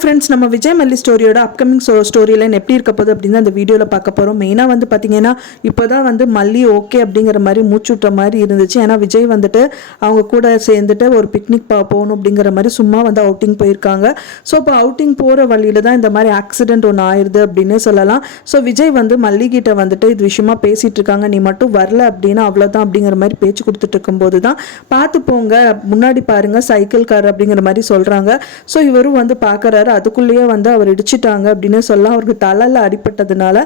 Friends நம்ம விஜய் மல்லி ஸ்டோரியோட upcoming story line எப்படி இருக்க போகுது அப்படின்னு அந்த வீடியோவில் பார்க்க போகிறோம் மெயினாக வந்து பார்த்தீங்கன்னா இப்போ தான் வந்து மல்லி ஓகே அப்படிங்கிற மாதிரி மூச்சுட்ட மாதிரி இருந்துச்சு. ஏன்னா விஜய் வந்துட்டு அவங்க கூட சேர்ந்துட்டு ஒரு பிக்னிக் பா போகணும் அப்படிங்கிற மாதிரி சும்மா வந்து அவுட்டிங் போயிருக்காங்க. ஸோ இப்போ அவுட்டிங் போகிற வழியில தான் இந்த மாதிரி ஆக்சிடென்ட் ஒன்று ஆயிடுது அப்படின்னு சொல்லலாம். ஸோ விஜய் வந்து மல்லிகிட்ட வந்துட்டு இது விஷயமா பேசிகிட்டு இருக்காங்க. நீ மட்டும் வரல அப்படின்னா அவ்வளோதான் அப்படிங்கிற மாதிரி பேச்சு கொடுத்துட்டு இருக்கும்போது தான் பார்த்து போங்க. முன்னாடி பாருங்க சைக்கிள் கார் அப்படிங்கிற மாதிரி சொல்கிறாங்க ஸோ இவரும் வந்து பார்க்குறாரு அதுக்குள்ளேயே வந்து அவர் இடிச்சிட்டாங்க அப்படின்னு சொல்லலாம். அவருக்கு தலையில் அடிபட்டதுனால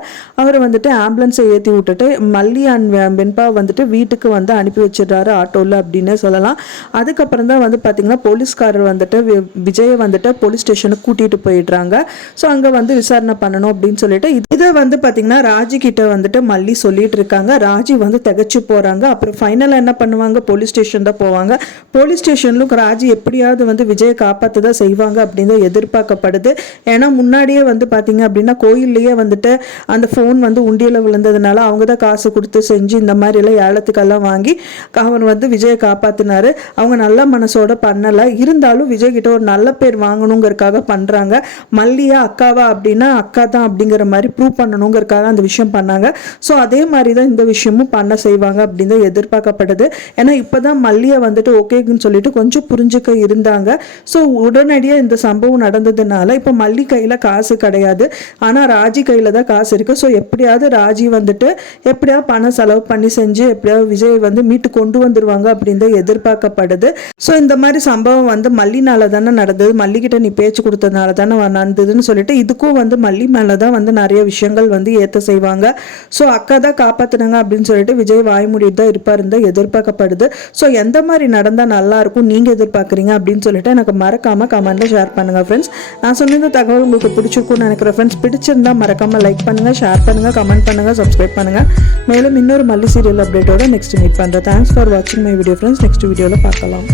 அவர் வந்துட்டு ஆம்புலன்ஸை ஏற்றி விட்டுட்டு மல்லி அண்ட் வெண்பா வந்துட்டு வீட்டுக்கு வந்து அனுப்பி வச்சிடுறாரு ஆட்டோவில் அப்படின்னு சொல்லலாம். அதுக்கப்புறம் தான் வந்து பார்த்தீங்கன்னா போலீஸ்காரர் வந்துட்டு விஜயை வந்துட்டு போலீஸ் ஸ்டேஷனுக்கு கூட்டிகிட்டு போயிடுறாங்க. ஸோ அங்கே வந்து விசாரணை பண்ணணும் அப்படின்னு சொல்லிட்டு இதை வந்து பார்த்தீங்கன்னா ராஜி கிட்ட வந்துட்டு மல்லி சொல்லிட்டு இருக்காங்க. ராஜி வந்து திகச்சு போகிறாங்க அப்புறம் ஃபைனலாக என்ன பண்ணுவாங்க? போலீஸ் ஸ்டேஷன் தான் போவாங்க. போலீஸ் ஸ்டேஷன்லும் ராஜி எப்படியாவது வந்து விஜயை காப்பாற்ற தான் செய்வாங்க அப்படின்னு எதிர்பார்க்கப்படுது. ஏன்னா முன்னாடியே வந்து பார்த்தீங்க அப்படின்னா கோயில்லையே வந்துட்டு அந்த ஃபோன் வந்து உண்டியில் விழுந்ததுனால அவங்க தான் காசு கொடுத்து செஞ்சு இந்த மாதிரிலாம் ஏலத்துக்கெல்லாம் வாங்கி அவர் வந்து விஜயை காப்பாற்றினாரு அவங்க நல்ல மனசோட பண்ணலை. இருந்தாலும் விஜய் கிட்ட ஒரு நல்ல பேர் வாங்கணுங்கிறதுக்காக பண்ணுறாங்க மல்லியா அக்காவா அப்படின்னா அக்கா தான் அப்படிங்கிற மாதிரி ப்ரூவ் பண்ணணுங்கிறக்காக அந்த விஷயம் பண்ணாங்க. ஸோ அதே மாதிரி தான் இந்த விஷயமும் பண்ண செய்வாங்க அப்படின்னு தான் எதிர்பார்க்கப்படுது ஏன்னா இப்போ தான் மல்லியை வந்துட்டு ஓகேன்னு சொல்லிட்டு கொஞ்சம் புரிஞ்சுக்க இருந்தாங்க. ஸோ உடனடியாக இந்த சம்பவம் நடந்ததுனால இப்போ மல்லி கையில் காசு கிடையாது. ஆனால் ராஜி கையில் தான் காசு இருக்குது ஸோ எப்படியாவது ராஜி வந்துட்டு எப்படியாவது பணம் செலவு பண்ணி செஞ்சு எப்படியாவது விஜய் வந்து மீட்டு கொண்டு வந்துருவாங்க அப்படின்னு தான் எதிர்பார்க்கப்படுது ஸோ இந்த மாதிரி சம்பவம் வந்து மல்லினால தானே நடந்தது. மல்லிகிட்ட நீ பேச்சு கொடுத்ததுனால தானே நடந்ததுன்னு சொல்லிட்டு இதுக்கும் வந்து மல்லி மேலே தான் வந்து நிறைய விஷயம் விஷயங்கள் வந்து ஏற்ற செய்வாங்க. ஸோ அக்கா தான் காப்பாத்துனாங்க அப்படின்னு சொல்லிட்டு விஜய் வாய்மொழி தான் இருப்பாருன்னு இருந்தால் எதிர்பார்க்கப்படுது. ஸோ எந்த மாதிரி நடந்தால் நல்லா இருக்கும் நீங்கள் எதிர்பார்க்குறீங்க அப்படின்னு சொல்லிட்டு எனக்கு மறக்காம கமெண்ட்டில் ஷேர் பண்ணுங்க ஃப்ரெண்ட்ஸ் நான் சொன்ன இந்த தகவல் உங்களுக்கு பிடிச்சிருக்கும்னு நினைக்கிறேன் ஃப்ரெண்ட்ஸ் பிடிச்சிருந்தா மறக்காம லைக் பண்ணுங்க ஷேர் பண்ணுங்க கமெண்ட் பண்ணுங்க சப்ஸ்கிரைப் பண்ணுங்க. மேலும் இன்னொரு மல்லி சீரியல் அப்டேட்டோட நெக்ஸ்ட் மீட் பண்ணுறேன் தேங்க்ஸ் ஃபார் வாட்சிங் மை வீடியோ ஃப்ரெண்ட்ஸ் நெக்ஸ்ட் வீடியோவில் பார்க்கலாம்.